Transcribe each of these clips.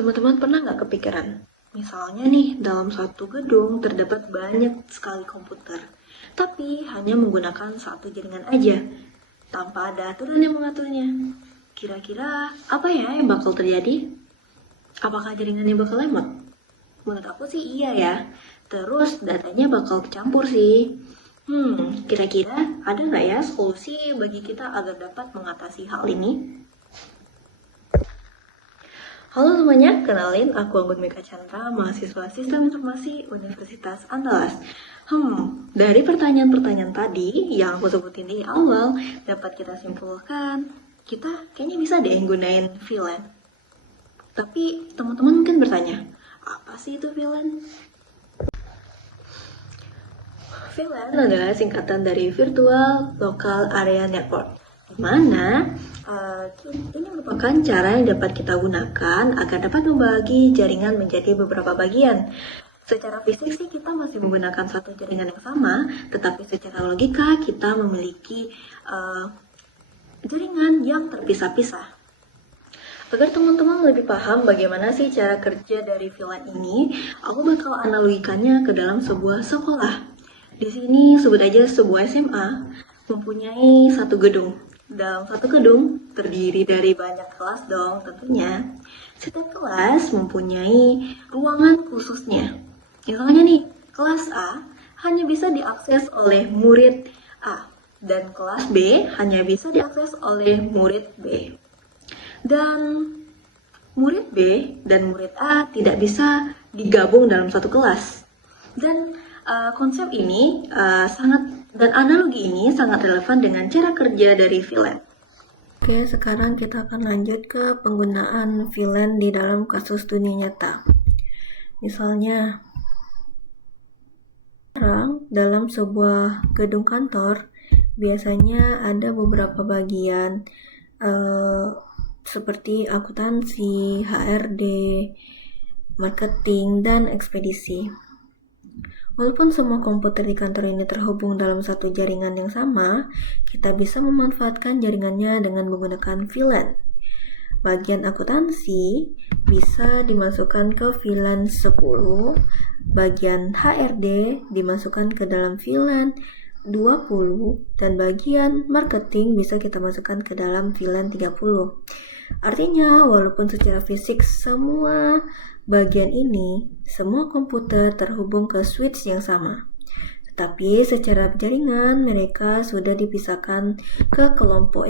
Teman-teman pernah nggak kepikiran? Misalnya nih, dalam satu gedung terdapat banyak sekali komputer, tapi hanya menggunakan satu jaringan aja, tanpa ada aturan yang mengaturnya. Kira-kira apa ya yang bakal terjadi? Apakah jaringannya bakal lemot? Menurut aku sih iya ya. Terus datanya bakal kecampur sih. Kira-kira ada nggak ya solusi bagi kita agar dapat mengatasi hal ini? Halo semuanya, kenalin aku Anggun Meka Chandra, mahasiswa Sistem Informasi Universitas Andalas. Dari pertanyaan-pertanyaan tadi yang aku sebutin di awal, dapat kita simpulkan, kita kayaknya bisa deh gunain VLAN. Tapi teman-teman mungkin bertanya, apa sih itu VLAN? VLAN adalah singkatan dari Virtual Local Area Network, di mana ini merupakan cara yang dapat kita gunakan agar dapat membagi jaringan menjadi beberapa bagian. Secara fisik sih kita masih menggunakan satu jaringan yang sama, tetapi secara logika kita memiliki jaringan yang terpisah-pisah. Agar teman-teman lebih paham bagaimana sih cara kerja dari VLAN ini, aku bakal analogikannya ke dalam sebuah sekolah. Di sini sebut aja sebuah SMA mempunyai satu gedung. Dalam satu gedung terdiri dari banyak kelas dong tentunya. Setiap kelas mempunyai ruangan khususnya. Misalnya nih, kelas A hanya bisa diakses oleh murid A dan kelas B hanya bisa diakses oleh murid B. Dan murid B dan murid A tidak bisa digabung dalam satu kelas. Dan konsep ini dan analogi ini sangat relevan dengan cara kerja dari VLAN. Oke, sekarang kita akan lanjut ke penggunaan VLAN di dalam kasus dunia nyata. Misalnya, dalam sebuah gedung kantor, biasanya ada beberapa bagian seperti akuntansi, HRD, marketing, dan ekspedisi. Walaupun semua komputer di kantor ini terhubung dalam satu jaringan yang sama, kita bisa memanfaatkan jaringannya dengan menggunakan VLAN. Bagian akuntansi bisa dimasukkan ke VLAN 10, bagian HRD dimasukkan ke dalam VLAN 20, dan bagian marketing bisa kita masukkan ke dalam VLAN 30. Artinya, walaupun secara fisik semua bagian ini, semua komputer terhubung ke switch yang sama. Tetapi secara jaringan mereka sudah dipisahkan ke kelompok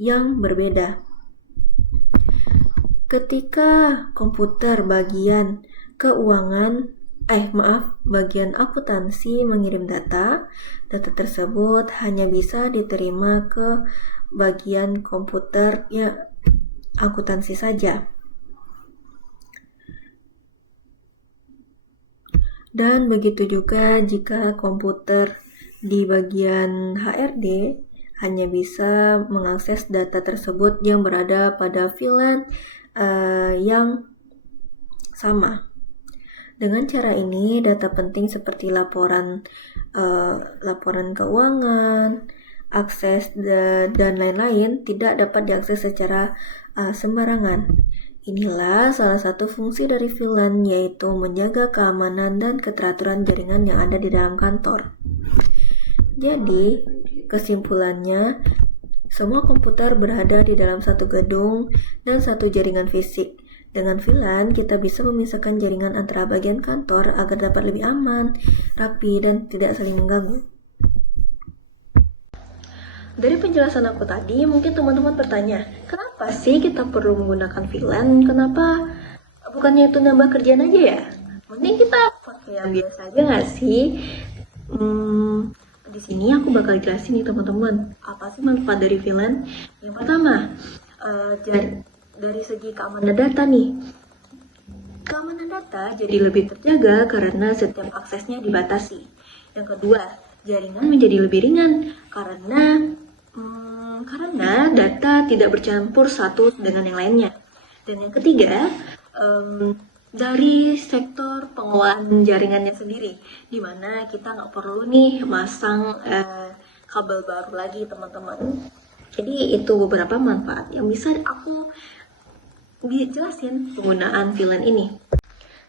yang berbeda. Ketika komputer bagian bagian akuntansi mengirim data tersebut hanya bisa diterima ke bagian komputer akuntansi saja. Dan begitu juga jika komputer di bagian HRD hanya bisa mengakses data tersebut yang berada pada VLAN yang sama. Dengan cara ini, data penting seperti laporan keuangan, akses dan lain-lain tidak dapat diakses secara sembarangan. Inilah salah satu fungsi dari VLAN, yaitu menjaga keamanan dan keteraturan jaringan yang ada di dalam kantor. Jadi, kesimpulannya, semua komputer berada di dalam satu gedung dan satu jaringan fisik. Dengan VLAN, kita bisa memisahkan jaringan antara bagian kantor agar dapat lebih aman, rapi, dan tidak saling mengganggu. Dari penjelasan aku tadi, mungkin teman-teman bertanya, kenapa sih kita perlu menggunakan VLAN? Kenapa bukannya itu nambah kerjaan aja ya? Mending kita pakai yang biasa aja nggak sih? Di sini aku bakal jelasin nih teman-teman, apa sih manfaat dari VLAN? Yang pertama, dari segi keamanan data nih. Keamanan data jadi lebih terjaga karena setiap aksesnya dibatasi. Yang kedua, jaringan menjadi lebih ringan karena data tidak bercampur satu dengan yang lainnya. Dan yang ketiga, dari sektor pengelolaan jaringannya sendiri, di mana kita nggak perlu nih masang kabel baru lagi teman-teman. Jadi itu beberapa manfaat yang bisa aku jelasin penggunaan VLAN ini.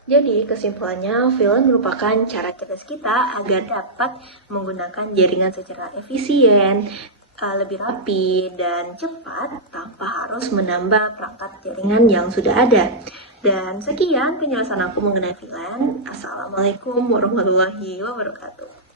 Jadi, kesimpulannya, VLAN merupakan cara cerdas kita agar dapat menggunakan jaringan secara efisien, lebih rapi, dan cepat tanpa harus menambah perangkat jaringan yang sudah ada. Dan sekian penjelasan aku mengenai VLAN. Assalamualaikum warahmatullahi wabarakatuh.